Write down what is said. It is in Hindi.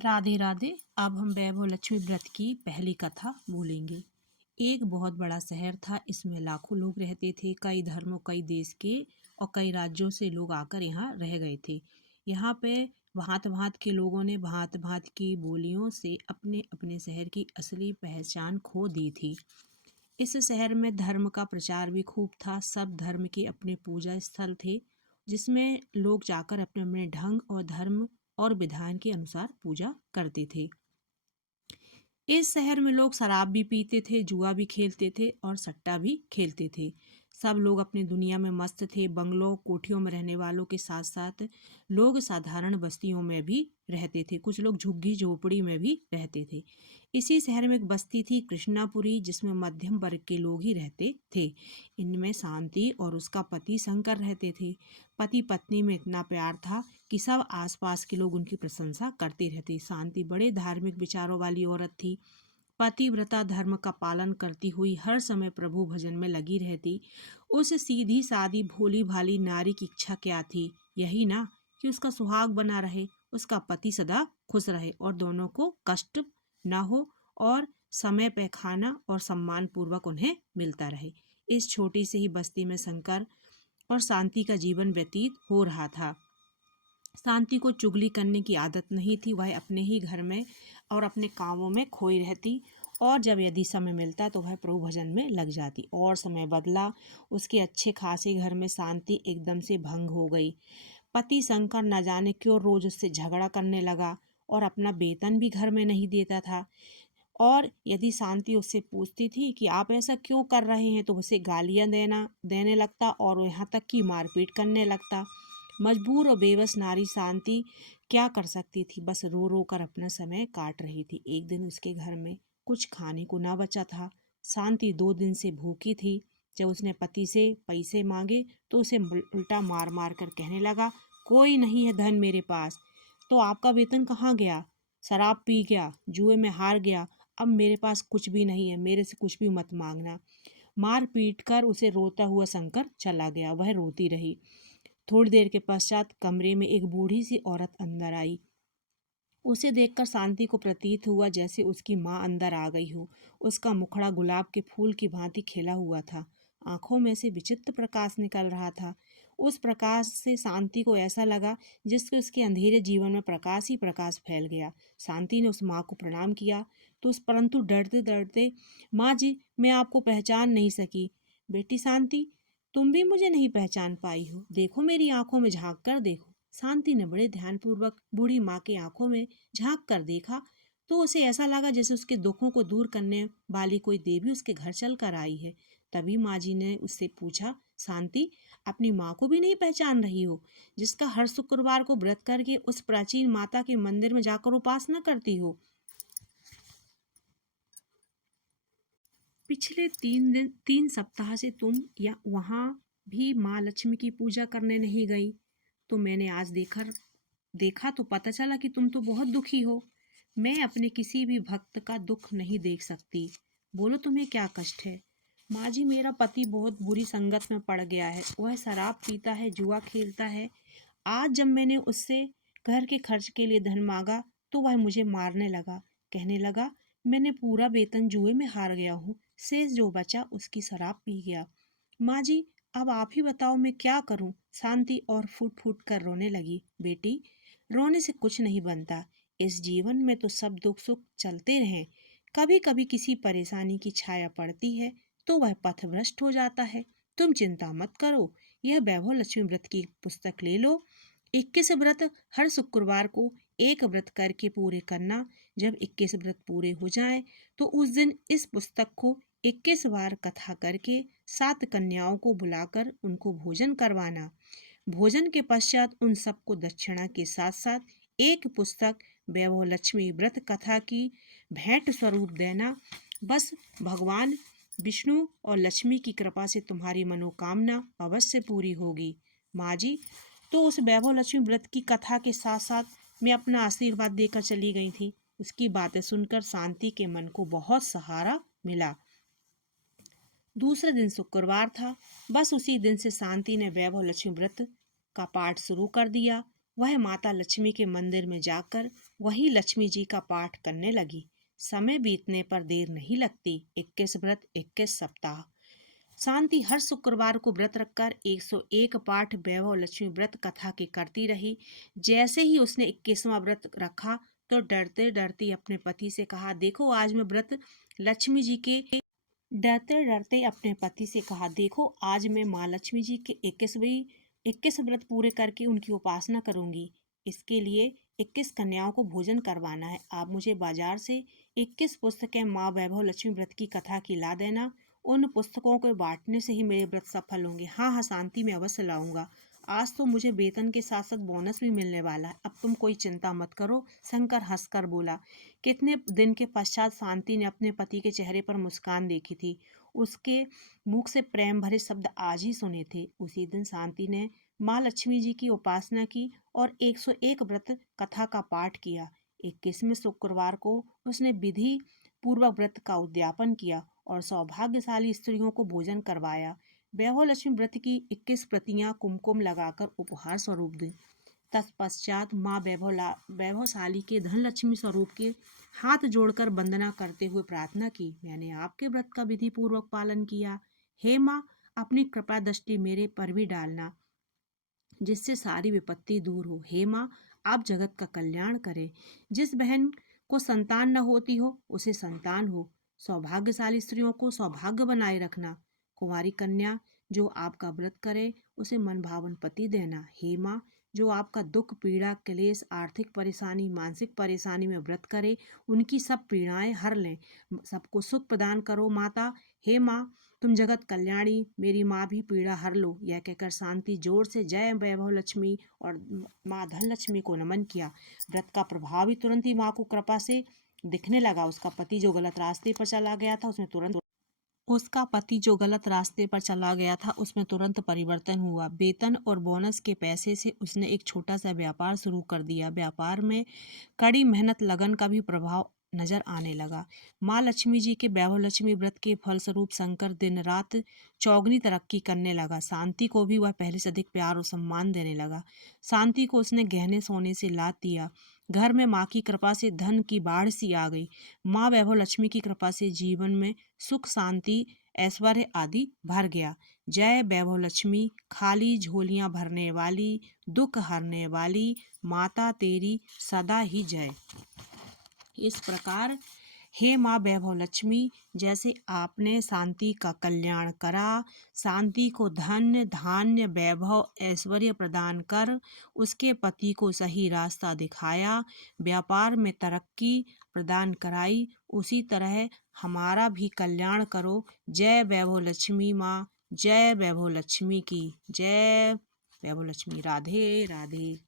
राधे राधे। अब हम वैभव लक्ष्मी व्रत की पहली कथा बोलेंगे। एक बहुत बड़ा शहर था। इसमें लाखों लोग रहते थे। कई धर्मों, कई देश के और कई राज्यों से लोग आकर यहाँ रह गए थे। यहाँ पे भांत भांत के लोगों ने भांत भांत की बोलियों से अपने अपने शहर की असली पहचान खो दी थी। इस शहर में धर्म का प्रचार भी खूब था। सब धर्म के अपने पूजा स्थल थे, जिसमें लोग जाकर अपने अपने ढंग और धर्म और विधान के अनुसार पूजा करते थे। इस शहर में लोग शराब भी पीते थे, जुआ भी खेलते थे और सट्टा भी खेलते थे। सब लोग अपनी दुनिया में मस्त थे। बंगलों, कोठियों में रहने वालों के साथ साथ लोग साधारण बस्तियों में भी रहते थे। कुछ लोग झुग्गी झोपड़ी में भी रहते थे। इसी शहर में एक बस्ती थी, कृष्णापुरी, जिसमें मध्यम वर्ग के लोग ही रहते थे। इनमें शांति और उसका पति शंकर रहते थे। पति पत्नी में इतना प्यार था कि सब आसपास के लोग उनकी प्रशंसा करते रहते। शांति बड़े धार्मिक विचारों वाली औरत थी। पतिव्रता धर्म का पालन करती हुई हर समय प्रभु भजन में लगी रहती। उस सीधी सादी भोली भाली नारी की इच्छा क्या थी? यही ना कि उसका सुहाग बना रहे, उसका पति सदा खुश रहे और दोनों को कष्ट ना हो और समय पे खाना और सम्मान पूर्वक उन्हें मिलता रहे। इस छोटी सी ही बस्ती में शंकर और शांति का जीवन व्यतीत हो रहा था। शांति को चुगली करने की आदत नहीं थी। वह अपने ही घर में और अपने कामों में खोई रहती और जब यदि समय मिलता तो वह प्रभु भजन में लग जाती। और समय बदला। उसके अच्छे खासे घर में शांति एकदम से भंग हो गई। पति शंकर न जाने क्यों रोज उससे झगड़ा करने लगा और अपना वेतन भी घर में नहीं देता था। और यदि शांति उससे पूछती थी कि आप ऐसा क्यों कर रहे हैं, तो उसे गालियां देने लगता और यहाँ तक कि मारपीट करने लगता। मजबूर और बेबस नारी शांति क्या कर सकती थी? बस रो रो कर अपना समय काट रही थी। एक दिन उसके घर में कुछ खाने को ना बचा था। शांति 2 दिन से भूखी थी। जब उसने पति से पैसे मांगे तो उसे उल्टा मार मार कर कहने लगा, कोई नहीं है धन मेरे पास। तो आपका वेतन कहाँ गया? शराब पी गया, जुए में हार गया। अब मेरे पास कुछ भी नहीं है, मेरे से कुछ भी मत मांगना। मार पीट कर उसे रोता हुआ शंकर चला गया। वह रोती रही। थोड़ी देर के पश्चात कमरे में एक बूढ़ी सी औरत अंदर आई। उसे देखकर शांति को प्रतीत हुआ जैसे उसकी माँ अंदर आ गई हो। उसका मुखड़ा गुलाब के फूल की भांति खिला हुआ था। आंखों में से विचित्र प्रकाश निकल रहा था। उस प्रकाश से शांति को ऐसा लगा जिससे उसके अंधेरे जीवन में प्रकाश ही प्रकाश फैल गया। शांति ने उस माँ को प्रणाम किया तो उस परंतु डरते डरते, माँ जी, मैं आपको पहचान नहीं सकी। बेटी शांति, तुम भी मुझे नहीं पहचान पाई हो? देखो, मेरी आंखों में झांक कर देखो। शांति ने बड़े ध्यानपूर्वक बूढ़ी माँ की आंखों में झांक कर देखा तो उसे ऐसा लगा जैसे उसके दुखों को दूर करने वाली कोई देवी उसके घर चल कर आई है। तभी माँ जी ने उससे पूछा, शांति, अपनी माँ को भी नहीं पहचान रही हो, जिसका हर शुक्रवार को व्रत करके उस प्राचीन माता के मंदिर में जाकर उपासना करती हो? पिछले 3 सप्ताह से तुम या वहाँ भी माँ लक्ष्मी की पूजा करने नहीं गई। तो मैंने आज देखा तो पता चला कि तुम तो बहुत दुखी हो। मैं अपने किसी भी भक्त का दुख नहीं देख सकती। बोलो, तुम्हें क्या कष्ट है? माँ जी, मेरा पति बहुत बुरी संगत में पड़ गया है। वह शराब पीता है, जुआ खेलता है। आज जब मैंने उससे घर के खर्च के लिए धन मांगा तो वह मुझे मारने लगा। कहने लगा, मैंने पूरा वेतन जुए में हार गया हूँ, शेष जो बचा उसकी शराब पी गया। माँ जी, अब आप ही बताओ मैं क्या करूं? शांति और फूट फूट कर रोने लगी। बेटी, रोने से कुछ नहीं बनता। इस जीवन में तो सब दुख सुख चलते रहें। कभी कभी किसी परेशानी की छाया पड़ती है तो वह पथभ्रष्ट हो जाता है। तुम चिंता मत करो। यह वैभव लक्ष्मी व्रत की पुस्तक ले लो। 21 व्रत हर शुक्रवार को एक व्रत करके पूरे करना। जब 21 व्रत पूरे हो जाएं तो उस दिन इस पुस्तक को 21 बार कथा करके 7 कन्याओं को बुलाकर उनको भोजन करवाना। भोजन के पश्चात उन सबको दक्षिणा के साथ साथ एक पुस्तक वैभव लक्ष्मी व्रत कथा की भेंट स्वरूप देना। बस भगवान विष्णु और लक्ष्मी की कृपा से तुम्हारी मनोकामना अवश्य पूरी होगी। माँ जी, तो उस वैभव लक्ष्मी व्रत की कथा के साथ साथ मैं अपना आशीर्वाद देकर चली गई थी। उसकी बातें सुनकर शांति के मन को बहुत सहारा मिला। दूसरे दिन शुक्रवार था। बस उसी दिन से शांति ने वैभव लक्ष्मी व्रत का पाठ शुरू कर दिया। वह माता लक्ष्मी के मंदिर में जाकर वही लक्ष्मी जी का पाठ करने लगी। समय बीतने पर देर नहीं लगती। 21 व्रत 21 सप्ताह। शांति हर शुक्रवार को व्रत रखकर 101 पाठ वैभव लक्ष्मी व्रत कथा के करती रही। जैसे ही उसने 21वां व्रत रखा तो डरते डरते अपने पति से कहा, देखो आज मैं व्रत लक्ष्मी जी के डरते डरते अपने पति से कहा, देखो आज मैं माँ लक्ष्मी जी के 21 व्रत पूरे करके उनकी उपासना करूंगी। इसके लिए 21 कन्याओं को भोजन करवाना है। आप मुझे बाजार से 21 पुस्तकें माँ वैभव लक्ष्मी व्रत की कथा की ला देना। उन पुस्तकों को बांटने से ही मेरे व्रत सफल होंगे। हाँ हाँ शांति, मैं अवश्य लाऊंगा। आज तो मुझे वेतन के साथ साथ बोनस भी मिलने वाला है। अब तुम कोई चिंता मत करो, शंकर हंसकर बोला। कितने दिन के पश्चात शांति ने अपने पति के चेहरे पर मुस्कान देखी थी। उसके मुख से प्रेम भरे शब्द आज ही सुने थे। उसी दिन शांति ने माँ लक्ष्मी जी की उपासना की और 101 व्रत कथा का पाठ किया। 21वें शुक्रवार को उसने विधि पूर्वक व्रत का उद्यापन किया और सौभाग्यशाली स्त्रियों को भोजन करवाया। वैभव लक्ष्मी व्रत की 21 प्रतियां कुमकुम लगाकर उपहार स्वरूप दी। तत्पश्चात माँ वैभवशाली के धन लक्ष्मी स्वरूप के हाथ जोड़कर वंदना करते हुए प्रार्थना की, मैंने आपके व्रत का विधि पूर्वक पालन किया। हे माँ, अपनी कृपा दृष्टि मेरे पर भी डालना, जिससे सारी विपत्ति दूर हो। हे माँ, आप जगत का कल्याण करें। जिस बहन को संतान न होती हो उसे संतान हो। सौभाग्यशाली स्त्रियों को सौभाग्य बनाए रखना। कुंवारी कन्या जो आपका व्रत करे उसे मन भावन पति देना। हे माँ, जो आपका दुख पीड़ा क्लेश आर्थिक परेशानी मानसिक परेशानी में व्रत करे उनकी सब पीड़ाएं हर लें, सबको सुख प्रदान करो माता। हे माँ, तुम जगत कल्याणी, मेरी माँ भी पीड़ा हर लो। यह कहकर शांति जोर से जय वैभव लक्ष्मी और माँ धन लक्ष्मी को नमन किया। व्रत का प्रभाव ही तुरंत ही माँ को कृपा से दिखने लगा। उसका पति जो गलत रास्ते पर चला गया था उसमें तुरंत परिवर्तन हुआ। वेतन और बोनस के पैसे से उसने एक छोटा सा व्यापार शुरू कर दिया। व्यापार में कड़ी मेहनत लगन का भी प्रभाव नजर आने लगा। माँ लक्ष्मी जी के वैभव लक्ष्मी व्रत के फलस्वरूप शंकर दिन रात चौगनी तरक्की करने लगा। शांति को भी वह पहले से अधिक प्यार और सम्मान देने लगा। शांति को उसने गहने सोने से लाद दिया। घर में माँ की कृपा से धन की बाढ़ सी आ गई। माँ वैभव लक्ष्मी की कृपा से जीवन में सुख शांति ऐश्वर्य आदि भर गया। जय वैभव लक्ष्मी, खाली झोलियां भरने वाली, दुख हरने वाली माता तेरी सदा ही जय। इस प्रकार हे माँ वैभव लक्ष्मी, जैसे आपने शांति का कल्याण करा, शांति को धन धान्य वैभव ऐश्वर्य प्रदान कर उसके पति को सही रास्ता दिखाया, व्यापार में तरक्की प्रदान कराई, उसी तरह हमारा भी कल्याण करो। जय वैभव लक्ष्मी माँ, जय वैभव लक्ष्मी की जय। वैभव लक्ष्मी। राधे राधे।